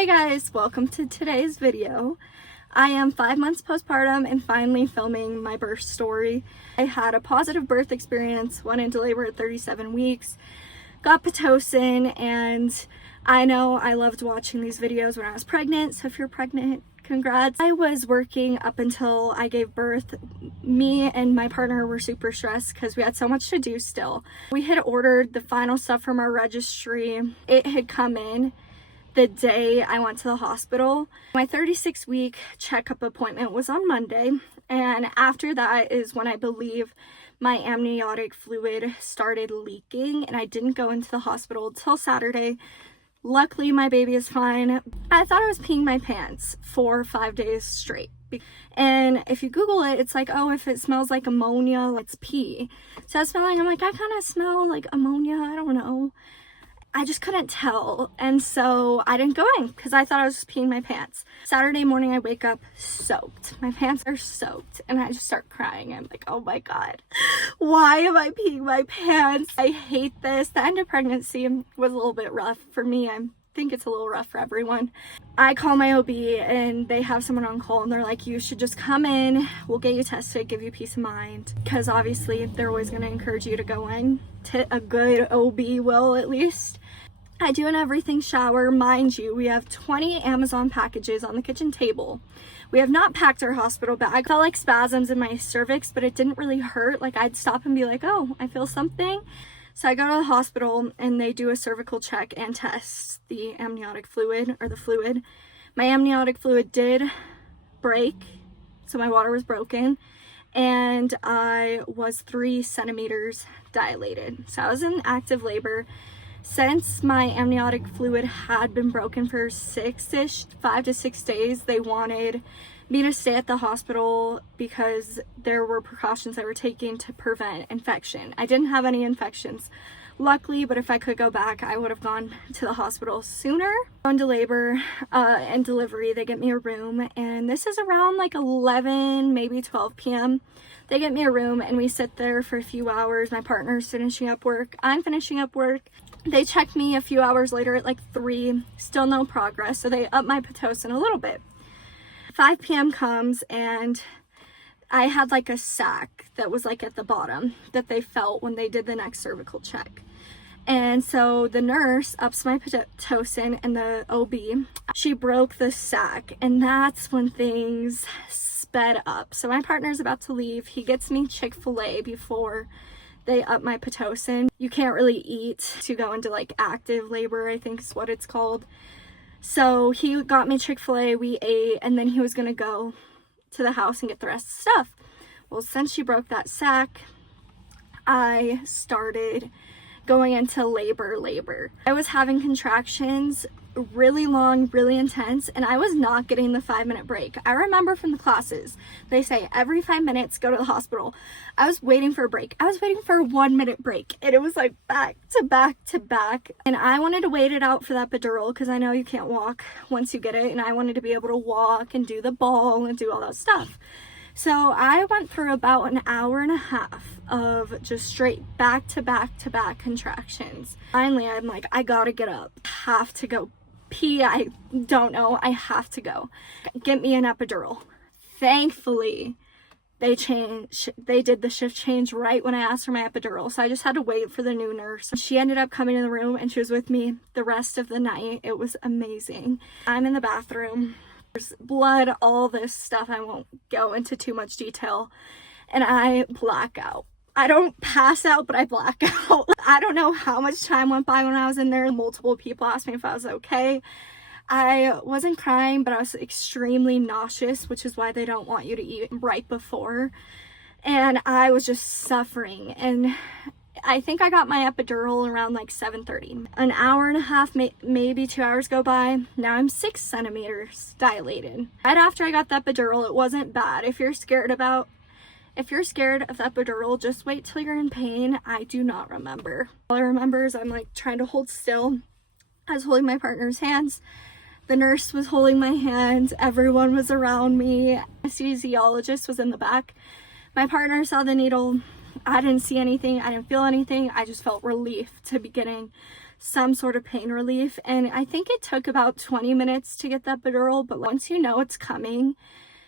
Hey guys, welcome to today's video. I am 5 months postpartum and finally filming my birth story. I had a positive birth experience, went into labor at 37 weeks, got Pitocin, and I know I loved watching these videos when I was pregnant, so if you're pregnant, congrats. I was working up until I gave birth. Me and my partner were super stressed because we had so much to do still. We had ordered the final stuff from our registry. It had come in the day I went to the hospital. My 36-week checkup appointment was on Monday, and after that is when I believe my amniotic fluid started leaking, and I didn't go into the hospital until Saturday. Luckily, my baby is fine. I thought I was peeing my pants for 5 days straight. And if you Google it, it's like, oh, if it smells like ammonia, it's pee. So I was smelling, I'm like, I kind of smell like ammonia, I don't know. I just couldn't tell, and so I didn't go in because I thought I was just peeing my pants. Saturday morning I wake up soaked. My pants are soaked and I just start crying. I'm like, oh my god, why am I peeing my pants? I hate this. The end of pregnancy was a little bit rough for me. I think it's a little rough for everyone. I call my OB and they have someone on call and they're like, you should just come in, we'll get you tested, give you peace of mind, because obviously they're always going to encourage you to go in. A good OB will, at least. I do an everything shower. Mind you, we have 20 Amazon packages on the kitchen table. We have not packed our hospital bag. I felt like spasms in my cervix, but it didn't really hurt. Like, I'd stop and be like, oh, I feel something. So I go to the hospital and they do a cervical check and test the amniotic fluid, or the fluid. My amniotic fluid did break, so my water was broken, and I was 3 centimeters dilated. So I was in active labor. Since my amniotic fluid had been broken for 5 to 6 days, they wanted me to stay at the hospital because there were precautions I were taking to prevent infection. I didn't have any infections, luckily, but if I could go back, I would have gone to the hospital sooner. Going to labor and delivery, they get me a room, and this is around like 11, maybe 12 p.m. They get me a room and we sit there for a few hours. My partner's finishing up work. I'm finishing up work. They check me a few hours later at like 3, still no progress. So they up my Pitocin a little bit. 5 p.m. comes and I had like a sac that was like at the bottom that they felt when they did the next cervical check. And so the nurse ups my Pitocin and the OB, she broke the sac, and that's when things sped up. So my partner's about to leave. He gets me Chick-fil-A before they up my Pitocin. You can't really eat to go into like active labor, I think is what it's called. So he got me Chick-fil-A, we ate, and then he was gonna go to the house and get the rest of the stuff. Well, since she broke that sac, I started going into labor. I was having contractions really long, really intense, and I was not getting the 5-minute break. I remember from the classes, they say every 5 minutes go to the hospital. I was waiting for a break. I was waiting for a 1-minute break, and it was like back to back to back. And I wanted to wait it out for that epidural because I know you can't walk once you get it, and I wanted to be able to walk and do the ball and do all that stuff. So I went through about an hour and a half of just straight back to back to back contractions. Finally, I'm like, I gotta get up. Have to go pee. I don't know. I have to go. Get me an epidural. Thankfully, they did the shift change right when I asked for my epidural. So I just had to wait for the new nurse. She ended up coming in the room and she was with me the rest of the night. It was amazing. I'm in the bathroom. There's blood, all this stuff. I won't go into too much detail. And I black out. I don't pass out, but I black out. I don't know how much time went by when I was in there. Multiple people asked me if I was okay. I wasn't crying, but I was extremely nauseous, which is why they don't want you to eat right before. And I was just suffering. And I think I got my epidural around like 7:30. An hour and a half, maybe 2 hours go by. Now I'm 6 centimeters dilated. Right after I got the epidural, it wasn't bad. If you're scared of the epidural, just wait till you're in pain. I do not remember. All I remember is I'm like trying to hold still. I was holding my partner's hands. The nurse was holding my hands. Everyone was around me. Anesthesiologist was in the back. My partner saw the needle. I didn't see anything. I didn't feel anything. I just felt relief to be getting some sort of pain relief. And I think it took about 20 minutes to get that epidural, but once you know it's coming,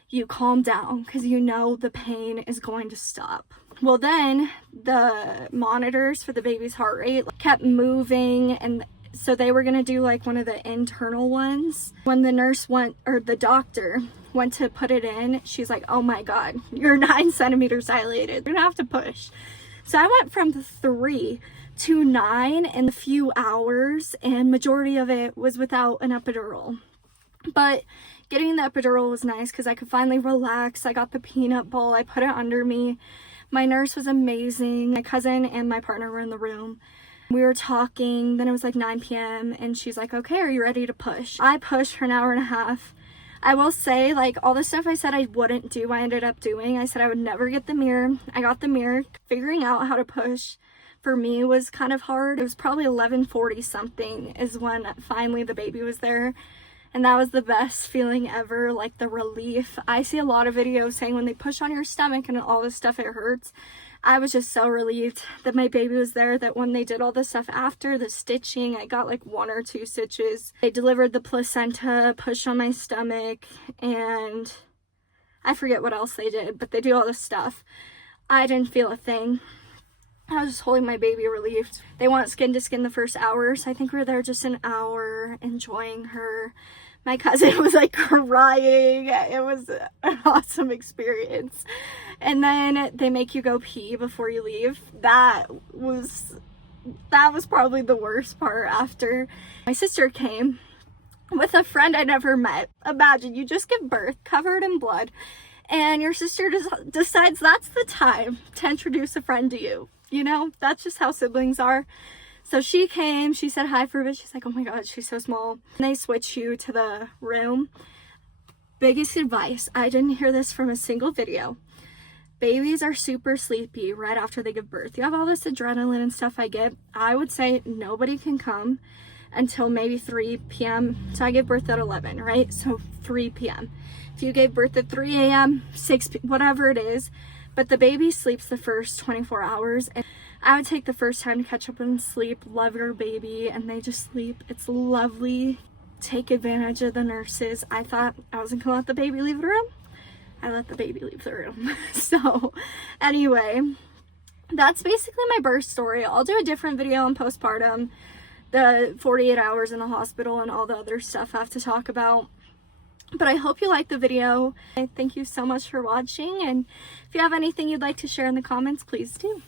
you calm down because you know the pain is going to stop. Well, then the monitors for the baby's heart rate kept moving, and so they were gonna do like one of the internal ones. When the nurse went, or the doctor went to put it in, she's like, oh my God, you're 9 centimeters dilated. You're gonna have to push. So I went from 3 to 9 in a few hours, and majority of it was without an epidural. But getting the epidural was nice because I could finally relax. I got the peanut ball, I put it under me. My nurse was amazing. My cousin and my partner were in the room. We were talking, then it was like 9 p.m. and she's like, okay, are you ready to push? I pushed for an hour and a half. I will say, like, all the stuff I said I wouldn't do, I ended up doing. I said I would never get the mirror. I got the mirror. Figuring out how to push for me was kind of hard. It was probably 11:40 something is when finally the baby was there. And that was the best feeling ever, like the relief. I see a lot of videos saying when they push on your stomach and all this stuff, it hurts. I was just so relieved that my baby was there, that when they did all this stuff after the stitching, I got like 1 or 2 stitches. They delivered the placenta, pushed on my stomach, and I forget what else they did, but they do all this stuff. I didn't feel a thing. I was just holding my baby relieved. They went skin to skin the first hour, so I think we were there just an hour enjoying her. My cousin was like crying. It was an awesome experience. And then they make you go pee before you leave. That was probably the worst part after. My sister came with a friend I never met. Imagine, you just give birth covered in blood, and your sister decides that's the time to introduce a friend to you. You know, that's just how siblings are. So she came, she said hi for a bit. She's like, oh my God, she's so small. And they switch you to the room. Biggest advice, I didn't hear this from a single video. Babies are super sleepy right after they give birth. You have all this adrenaline and stuff I get. I would say nobody can come until maybe 3 p.m. So I gave birth at 11, right? So 3 p.m. If you gave birth at 3 a.m., 6 p.m., whatever it is, but the baby sleeps the first 24 hours. And I would take the first time to catch up and sleep, love your baby, and they just sleep. It's lovely. Take advantage of the nurses. I thought I wasn't gonna let the baby leave the room. I let the baby leave the room. So anyway, that's basically my birth story. I'll do a different video on postpartum, the 48 hours in the hospital and all the other stuff I have to talk about. But I hope you liked the video. Thank you so much for watching, and if you have anything you'd like to share in the comments, please do.